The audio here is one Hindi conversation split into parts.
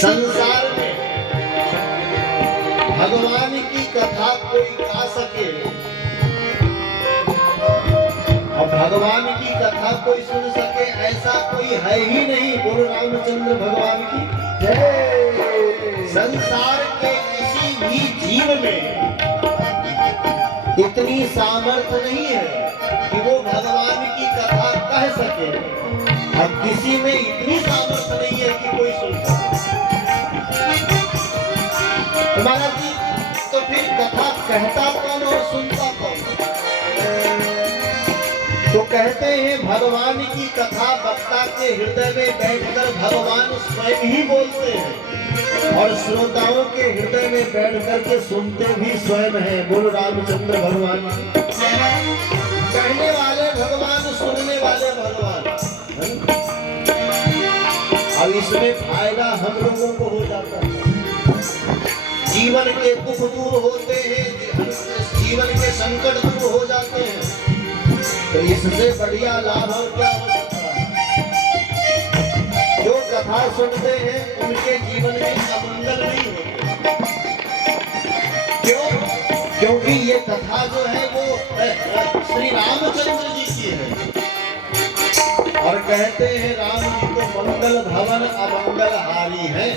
संसार में भगवान की कथा कोई गा सके और भगवान की कथा कोई सुन सके ऐसा कोई है ही नहीं। बोलो रामचंद्र भगवान की जय। संसार के किसी भी जीव में इतनी सामर्थ्य नहीं है कि वो भगवान की कथा कह सके, अब किसी में इतनी सामर्थ्य नहीं है कि कोई सुन सके। महाराज जी, तो फिर कथा कहता कौन और सुनता कौन? तो कहते हैं भगवान की कथा वक्ता के हृदय में बैठकर भगवान स्वयं ही बोलते हैं और श्रोताओं के हृदय में बैठकर के सुनते भी स्वयं हैं। बोलो रामचंद्र भगवान। कहने वाले भगवान, सुनने वाले भगवान। अब इसमें फायदा हम लोगों को हो जाता है। जीवन के दुख दूर होते हैं, जीवन के संकट दूर हो जाते हैं, तो इससे बढ़िया लाभ और क्या हो सकता है? जो कथा सुनते हैं उनके जीवन में अमंगल नहीं होते। क्यों? क्योंकि ये कथा जो है वो श्री रामचंद्र जी की है और कहते हैं राम जी तो मंगल भवन अमंगल हारी है।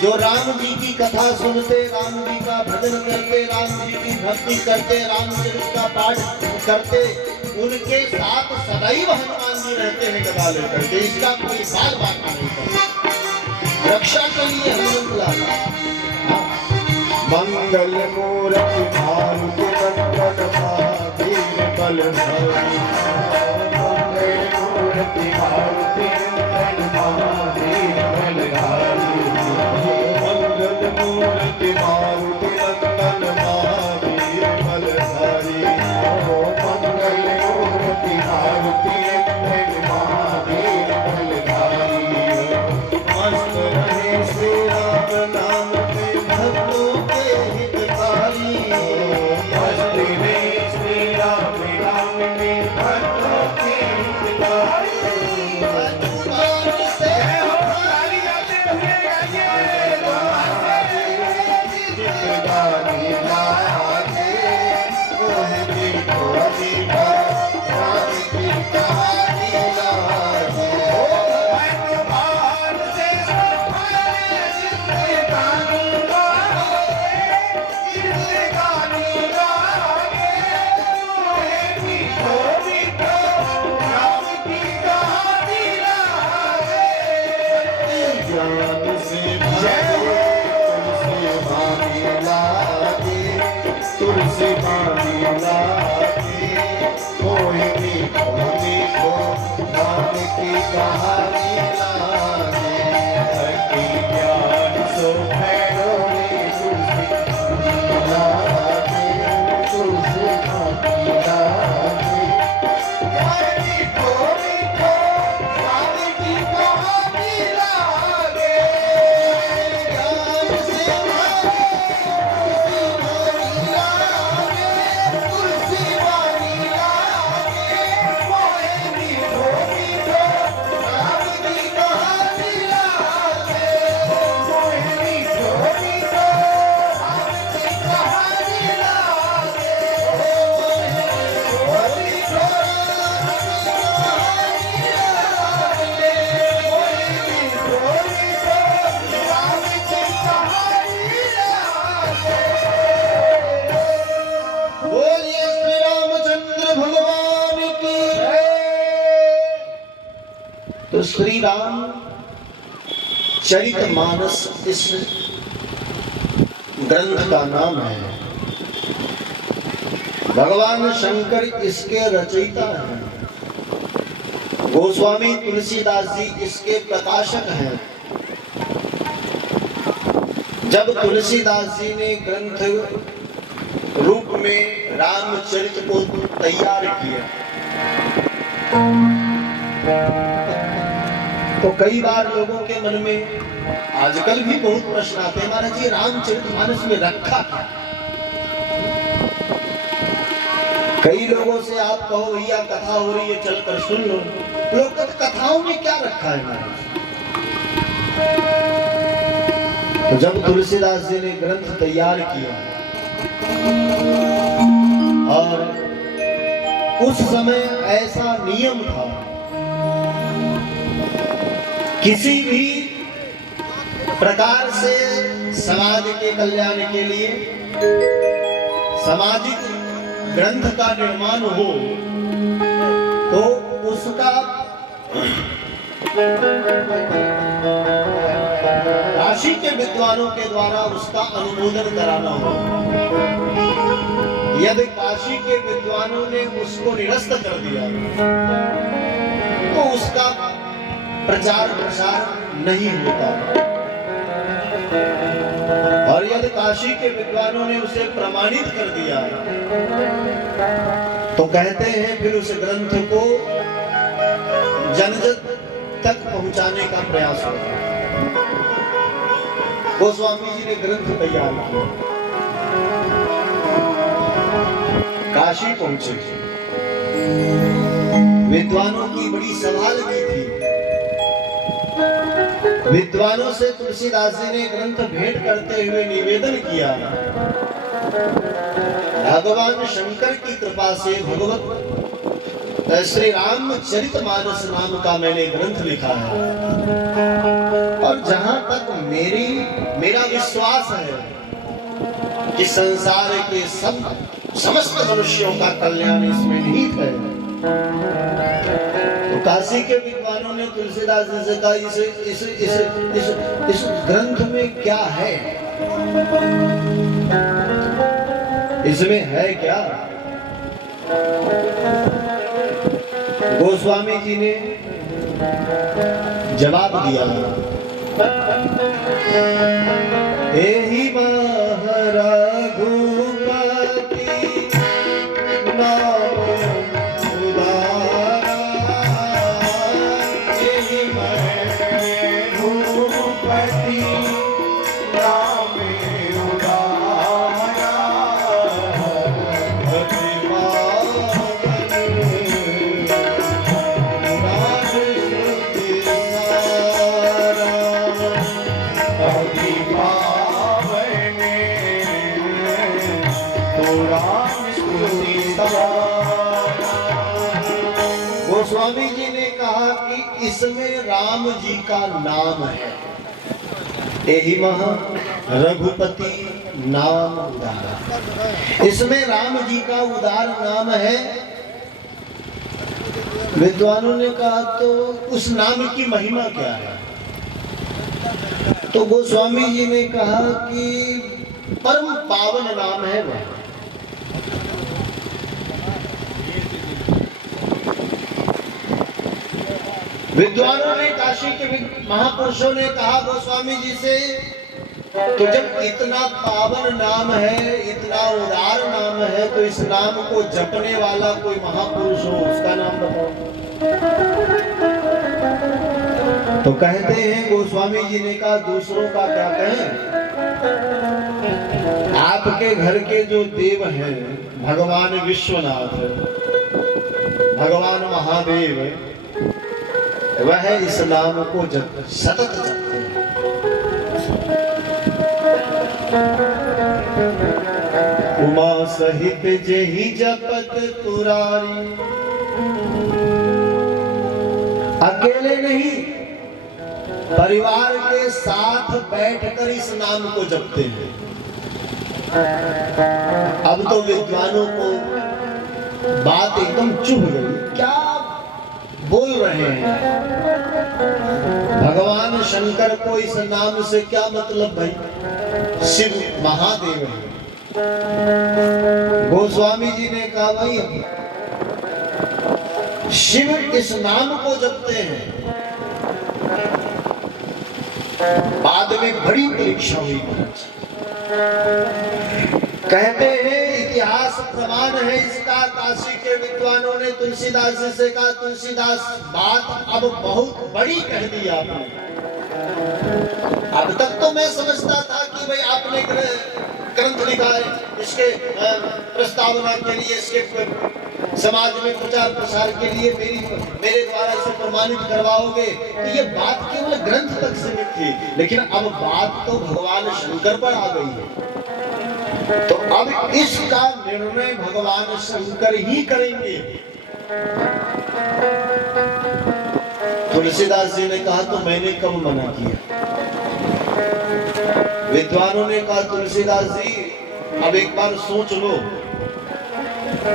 जो राम जी की कथा सुनते, राम जी का भजन करते, राम जी की भक्ति करते, रामचरित का पाठ करते, उनके साथ सदैव हनुमान जी रहते हैं गदा लेकर के। इसका कोई बात बात नहीं करता। रक्षा के लिए हनुमंत लाला। मंगल मूर्ति भानुति नंदन महावीर बलधारी। मंगल मूर्ति भानुति नंदन महावीर बलधारी। मूर्ति मारुति नंदन महावीर बलधारी। मंगल मूर्ति मारुति नंदन महावीर बलधारी। मस्त रहे श्री राम नाम में भक्तों के हितकारी। मस्त रहे श्री राम नाम में भक्तों के हितकारी। तुलसी बानी लागे कोई भी को राम की कहानी लागे। भक्ति ज्ञान सो भैरो तुलसी लागे। तुलसी बानी लागे कोई को राम की कहानी लागे। ज्ञान से तो श्री राम चरितमानस इस ग्रंथ का नाम है। भगवान शंकर इसके रचयिता हैं। गोस्वामी तुलसीदास जी इसके प्रकाशक हैं। जब तुलसीदास जी ने ग्रंथ रूप में रामचरित को तैयार किया तो कई बार लोगों के मन में आजकल भी बहुत प्रश्न आते हैं, महाराज जी रामचरितमानस में रखा क्या? कई लोगों से आप कहो भैया कथा हो रही है चल कर सुन लो, लोग कहते कथाओं में क्या रखा है महाराज। तो जब तुलसीदास जी ने ग्रंथ तैयार किया और उस समय ऐसा नियम था, किसी भी प्रकार से समाज के कल्याण के लिए सामाजिक ग्रंथ का निर्माण हो तो उसका काशी के विद्वानों के द्वारा उसका अनुमोदन कराना हो। यदि काशी के विद्वानों ने उसको निरस्त कर दिया तो उसका प्रचार प्रसार नहीं होता, और यदि काशी के विद्वानों ने उसे प्रमाणित कर दिया तो कहते हैं फिर उस ग्रंथ को जन तक पहुंचाने का प्रयास होगा। गोस्वामी जी ने ग्रंथ तैयार किया, काशी पहुंचे, विद्वानों की बड़ी सभा लगी थी। विद्वानों से तुलसीदास जी ने ग्रंथ भेंट करते हुए निवेदन किया, भगवान शंकर की कृपा से भगवत श्री रामचरितमानस नाम का मैंने ग्रंथ लिखा है, और जहां तक मेरा विश्वास है कि संसार के समस्त मनुष्यों का कल्याण इसमें निहित है। तो काशी के विद्वानों ने तुलसीदास जी से कहा इस ग्रंथ में क्या है, इसमें है क्या। गोस्वामी जी ने जवाब दिया, एहि रघुपति नाम उदारा, एहि रघुपति नाम उदारा, गोस्वामी जी ने कहा कि इसमें राम जी का नाम है, एहि महा रघुपति नाम उदारा, इसमें राम जी का उदार नाम है। विद्वानों ने कहा तो उस नाम की महिमा क्या है। तो गोस्वामी जी ने कहा कि परम पावन नाम है वह। विद्वानों ने, काशी के महापुरुषों ने कहा गोस्वामी जी से, तो जब इतना पावन नाम है, इतना उदार नाम है, तो इस नाम को जपने वाला कोई महापुरुष हो उसका नाम बताओ। तो कहते हैं गोस्वामी जी ने कहा दूसरों का क्या कहें, आपके घर के जो देव हैं, भगवान विश्वनाथ, भगवान महादेव, वह इस नाम को सतत जपते हैं। उमा सहित जेहि जपत पुरारी, अकेले नहीं परिवार के साथ बैठकर इस नाम को जपते हैं। अब तो विद्वानों को बात एकदम चुभ गई, क्या बोल रहे हैं, भगवान शंकर को इस नाम से क्या मतलब भाई, शिव महादेव है। गोस्वामी जी ने कहा भाई शिव इस नाम को जपते हैं। बाद में बड़ी परीक्षा हुई, कहते हैं इतिहास प्रमाण है इसका। काशी के विद्वानों ने तुलसीदास जी से कहा, तुलसीदास बात अब बहुत बड़ी कह दी आपने। अब तक तो मैं समझता था कि भाई आपने ग्रंथ लिखा है, इसके प्रस्तावना के लिए, इसके समाज में प्रचार प्रसार के लिए मेरे द्वारा इसे प्रमाणित करवाओगे, तो ये बात केवल ग्रंथ तक सीमित थी। लेकिन अब बात तो भगवान शंकर पर आ गई है, तो अब इसका निर्णय भगवान शंकर ही करेंगे। तुलसीदास जी ने कहा तो मैंने कब मना किया? विद्वानों ने कहा तुलसीदास जी अब एक बार सोच लो।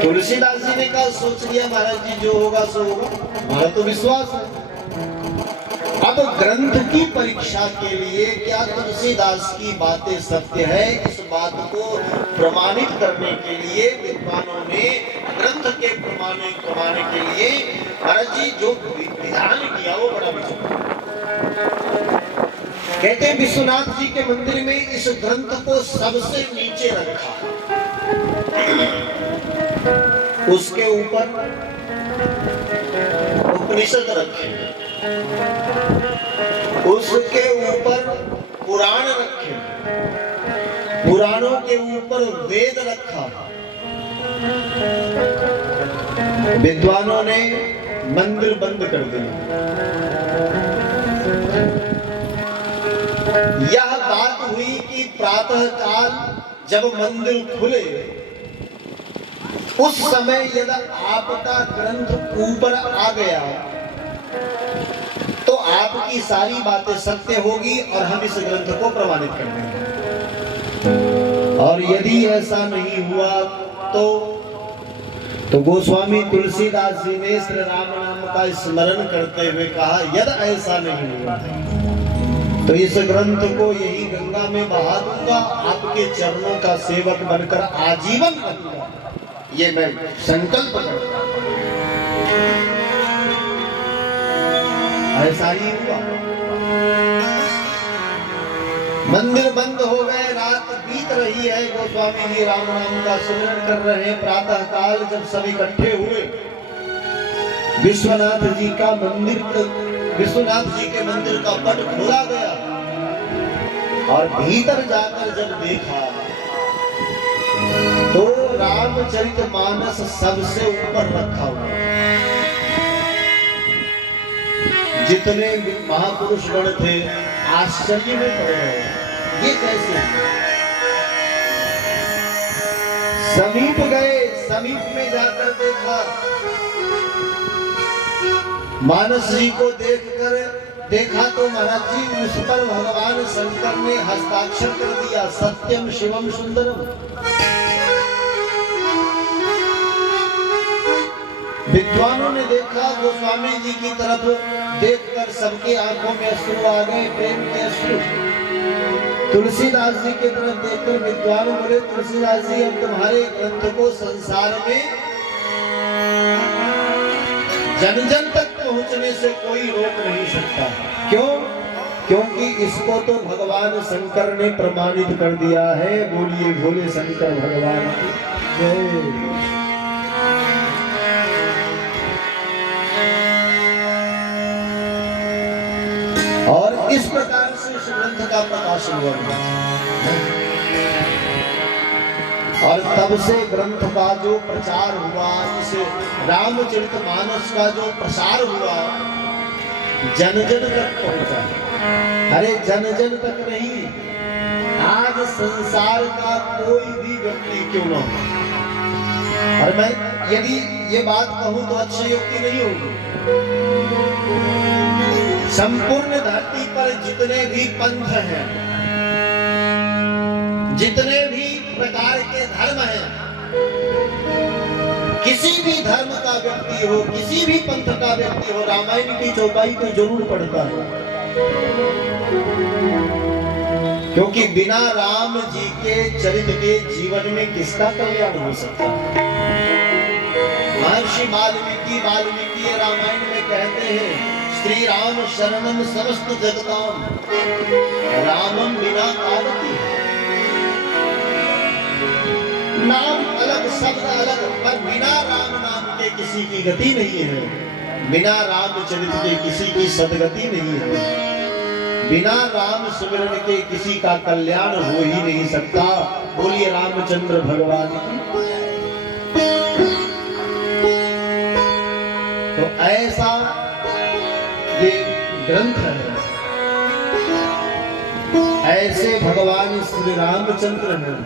तुलसीदास जी ने कहा सोच लिया महाराज जी, जो होगा सो होगा, हमारा तो विश्वास है। अब ग्रंथ की परीक्षा के लिए क्या तुलसीदास की बातें सत्य है, इस बात को प्रमाणित करने के लिए विद्वानों ने ग्रंथ के प्रमाण के लिए महाराज जी जो विधान किया वो बड़ा विचित्र। कहते हैं विश्वनाथ जी के मंदिर में इस ग्रंथ को सबसे नीचे रखा, उसके ऊपर उपनिषद रखे, उसके ऊपर पुराण रखे, पुराणों के ऊपर वेद रखा। विद्वानों ने मंदिर बंद कर दिया। यह बात हुई कि प्रातः काल जब मंदिर खुले, उस समय यदि आपका ग्रंथ ऊपर आ गया तो आपकी सारी बातें सत्य होगी और हम इस ग्रंथ को प्रमाणित कर देंगे। और यदि ऐसा नहीं हुआ तो गोस्वामी तुलसीदास जी ने श्री राम नाम का स्मरण करते हुए कहा यदि ऐसा नहीं हुआ तो इस ग्रंथ को यही गंगा में बहा दूंगा, आपके चरणों का सेवक बनकर आजीवन रहूंगा, ये मैं संकल्प करता हूं। ऐसा ही हुआ। मंदिर बंद हो गए, रात बीत रही है, गोस्वामी जी राम नाम का सुमिरन कर रहे हैं। प्रातः काल जब सब इकट्ठे हुए, विश्वनाथ जी के मंदिर का पट खोला गया और भीतर जाकर जब देखा तो रामचरितमानस सबसे ऊपर रखा हुआ। जितने महापुरुष गण थे आश्चर्य में पड़ गए, ये कैसे? समीप गए, समीप में जाकर देखा, मानस जी को देखा तो महाराज जी उस पर भगवान शंकर ने हस्ताक्षर कर दिया, सत्यम शिवम सुंदरम। विद्वानों ने देखा, गोस्वामी जी की तरफ देखकर सबके आंखों में अश्रु आ गए, प्रेम के अश्रु। तुलसीदास जी की तरफ देखकर विद्वानों बोले तुलसीदास जी अब तुम्हारे ग्रंथ को संसार में जन जन तक पहुंचने से कोई रोक नहीं सकता। क्यों? क्योंकि इसको तो भगवान शंकर ने प्रमाणित कर दिया है। बोलिए भोले शंकर भगवान की जय। और इस प्रकार से इस ग्रंथ का प्रकाशन हुआ और तब से ग्रंथ का जो प्रचार हुआ, इस रामचरितमानस का जो प्रसार हुआ, जन जन तक पहुंचा। अरे जन जन तक नहीं, आज संसार का कोई भी व्यक्ति क्यों न हो, और मैं यदि ये बात कहूं तो अतिशयोक्ति नहीं होगी, संपूर्ण धरती पर जितने भी पंथ हैं, जितने भी प्रकार के धर्म हैं, किसी भी धर्म का व्यक्ति हो, किसी भी पंथ का व्यक्ति हो, रामायण की चौपाई को जरूर पढ़ता है। क्योंकि बिना राम जी के चरित्र के जीवन में किसका कल्याण हो सकता है? महर्षि वाल्मीकि रामायण में कहते हैं श्री राम शरणम समस्त जगताम, रामम बिना कावति। नाम अलग, शब्द अलग, पर बिना राम नाम के किसी की गति नहीं है, बिना रामचरित्र के किसी की सदगति नहीं है, बिना राम सुमिरन के किसी का कल्याण हो ही नहीं सकता। बोलिए रामचंद्र भगवान की। तो ऐसा ये ग्रंथ है, ऐसे भगवान श्री रामचंद्र हैं।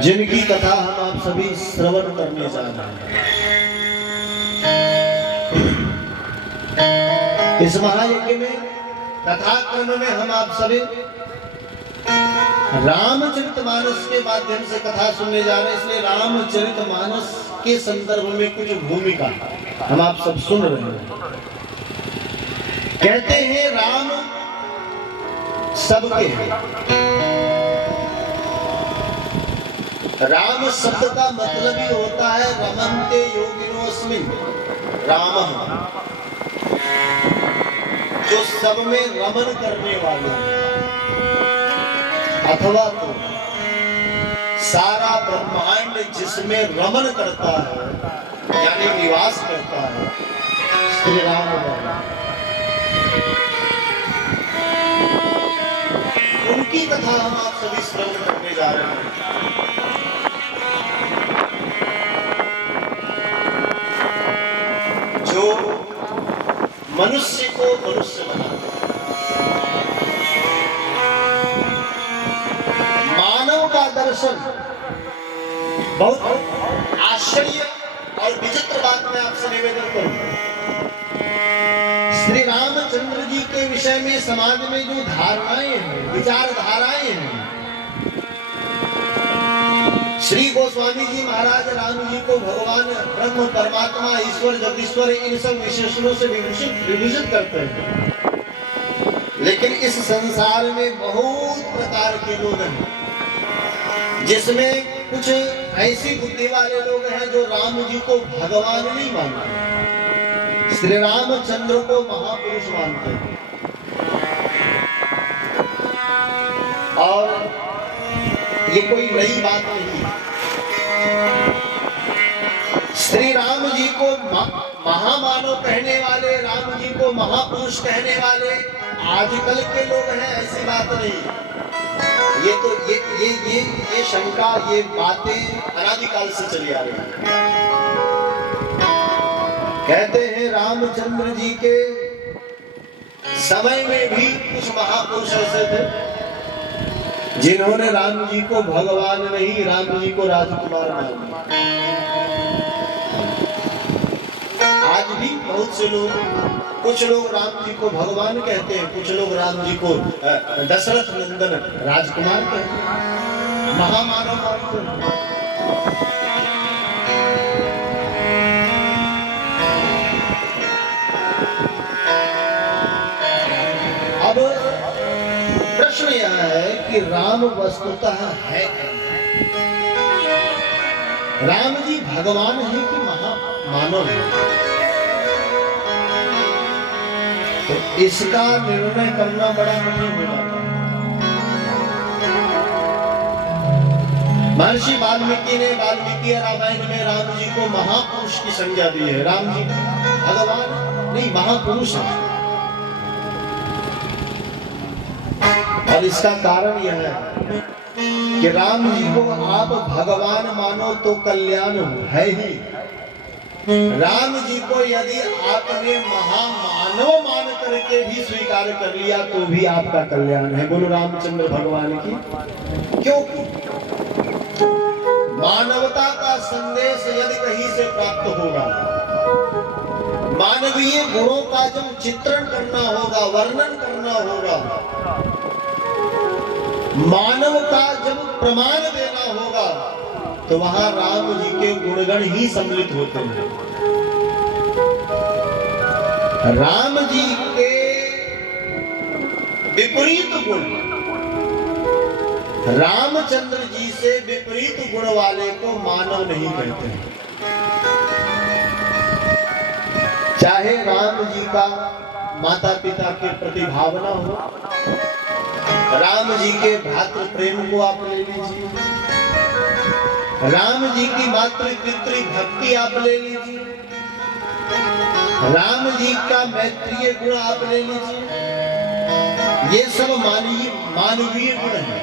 जिनकी कथा हम आप सभी श्रवण करने जा रहे हैं। इस महायज्ञ में कथा क्रम में हम आप सभी रामचरितमानस के माध्यम से कथा सुनने जा रहे हैं। इसलिए रामचरितमानस के संदर्भ में कुछ भूमिका हम आप सब सुन रहे हैं। कहते हैं राम सबके हैं। राम शब्द का मतलब ही होता है रमन्ते योगिनोऽस्मिन् रामः, जो सब में रमन करने वाले, अथवा तो सारा ब्रह्मांड जिसमें रमन करता है यानी निवास करता है, श्री राम उनकी कथा हम आप सभी श्रवण करने जा रहे हैं। जो मनुष्य को मनुष्य बनाते, मानव का दर्शन, बहुत आश्चर्य और विचित्र बात मैं आपसे निवेदन करूं। श्री रामचंद्र जी के विषय में समाज में जो धारणाएं हैं, विचारधाराएं हैं, श्री गोस्वामी जी महाराज राम जी को भगवान ब्रह्म परमात्मा ईश्वर जगदीश्वर इन सब विशेषणों से विभूषित करते हैं। लेकिन इस संसार में बहुत प्रकार के लोग हैं, जिसमें कुछ ऐसी बुद्धि वाले लोग हैं जो राम जी को भगवान नहीं मानते, श्री रामचंद्र को महापुरुष मानते हैं। और ये कोई नई बात नहीं। श्री राम जी को महामानव कहने वाले, राम जी को महापुरुष कहने वाले आजकल के लोग हैं, ऐसी बात नहीं। ये तो ये शंका, ये बातें अनादिकाल से चली आ रही हैं। कहते हैं रामचंद्र जी के समय में भी कुछ महापुरुष ऐसे थे जिन्होंने राम जी को भगवान नहीं, राम जी को राजकुमार माना। आज भी बहुत से लोग, कुछ लोग राम जी को भगवान कहते हैं, कुछ लोग राम जी को दशरथ नंदन राजकुमार कहते हैं, महामानव मानते हैं। अब प्रश्न यह है कि राम वस्तुतः है क्या? राम जी भगवान है कि महामानव है? तो इसका निर्णय करना बड़ा कठिन हो जाता है। महर्षि वाल्मीकि ने वाल्मीकि रामायण में राम जी को महापुरुष की संज्ञा दी है। राम जी भगवान नहीं, महापुरुष है। और इसका कारण यह है कि राम जी को आप भगवान मानो तो कल्याण है ही। राम जी को यदि आपने महामानव मान करके भी स्वीकार कर लिया तो भी आपका कल्याण है। बोलो रामचंद्र भगवान की। क्योंकि मानवता का संदेश यदि कहीं से प्राप्त होगा, मानवीय गुणों का जब चित्रण करना होगा, वर्णन करना होगा, मानव का जब प्रमाण देना होगा, तो वहां राम जी के गुणगण ही सम्मिलित होते हैं। राम जी के विपरीत गुण, रामचंद्र जी से विपरीत गुण वाले को मानव नहीं कहते हैं। चाहे राम जी का माता पिता के प्रति भावना हो, राम जी के भातृ प्रेम को आप ले लीजिए, राम जी की मातृ पितृ भक्ति आप ले लीजिए, राम जी का मैत्रीय गुण आप ले लीजिए, ये सब मानवीय गुण है।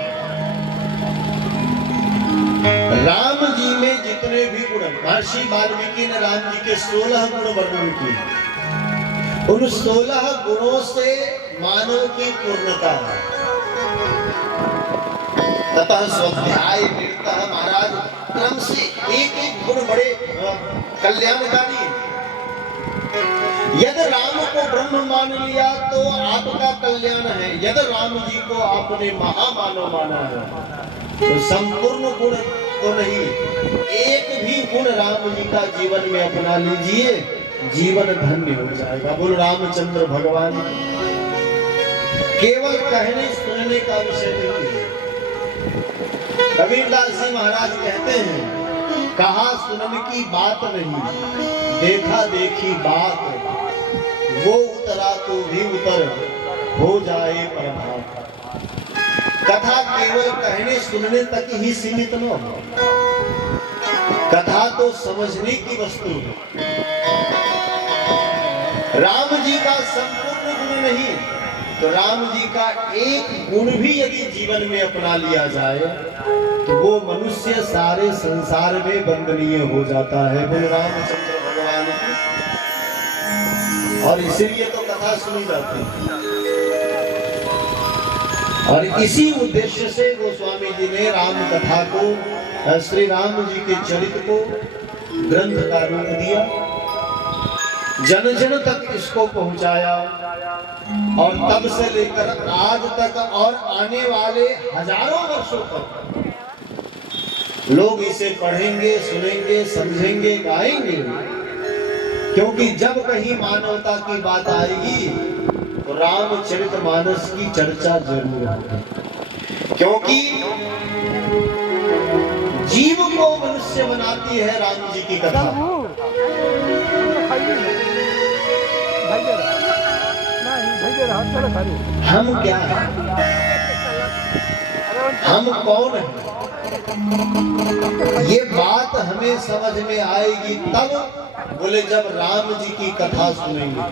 राम जी में जितने भी गुण, महर्षि वाल्मीकि ने राम जी के 16 गुण वर्णन किए। उन 16 गुणों से मानव की पूर्णता है। ततः स्वाध्याय वीरता महाराज क्रम से एक एक गुण बड़े कल्याणकारी है। यदि राम को ब्रह्म मान लिया तो आपका कल्याण है। यदि राम जी को आपने महामानव माना है तो संपूर्ण गुण तो नहीं, एक भी गुण राम जी का जीवन में अपना लीजिए, जीवन धन्य हो जाएगा। बोलो रामचंद्र भगवान। केवल कहने सुनने का विषय नहीं है। कबीरदास जी महाराज कहते हैं, कहा सुनन की बात नहीं, देखा देखी बात, वो उतरा तो भी उतर, हो जाए प्रभात। कथा केवल कहने सुनने तक ही सीमित न हो, कथा तो समझने की वस्तु है। राम जी का संपूर्ण गुण नहीं तो राम जी का एक गुण भी यदि जीवन में अपना लिया जाए तो वो मनुष्य सारे संसार में वंदनीय हो जाता है। बोलो रामचंद्र भगवान की। और इसीलिए तो कथा सुनी जाती है। और इसी उद्देश्य से गोस्वामी जी ने राम कथा को, श्री राम जी के चरित्र को ग्रंथ का रूप दिया, जन जन तक इसको पहुंचाया। और तब से लेकर आज तक और आने वाले हजारों वर्षों तक लोग इसे पढ़ेंगे, सुनेंगे, समझेंगे, गाएंगे। क्योंकि जब कहीं मानवता की बात आएगी तो रामचरितमानस की चर्चा जरूर होगी। क्योंकि जीव को मनुष्य बनाती है राम जी की कथा। हम क्या हैं? हम कौन हैं? ये बात हमें समझ में आएगी तब, बोले जब राम जी की कथा सुनेंगे।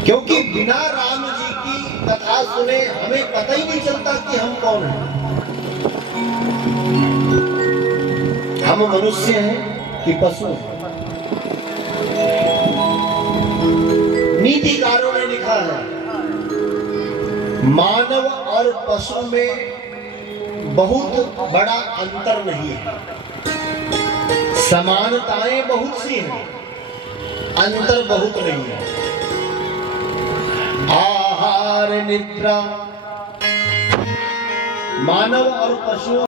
क्योंकि बिना राम जी की कथा सुने हमें पता ही नहीं चलता कि हम कौन हैं। हम मनुष्य हैं कि पशु हैं। नीतिकारों ने लिखा है, मानव और पशु में बहुत बड़ा अंतर नहीं है, समानताएं बहुत सी हैं, अंतर बहुत नहीं है। आहार निद्रा, मानव और पशुओं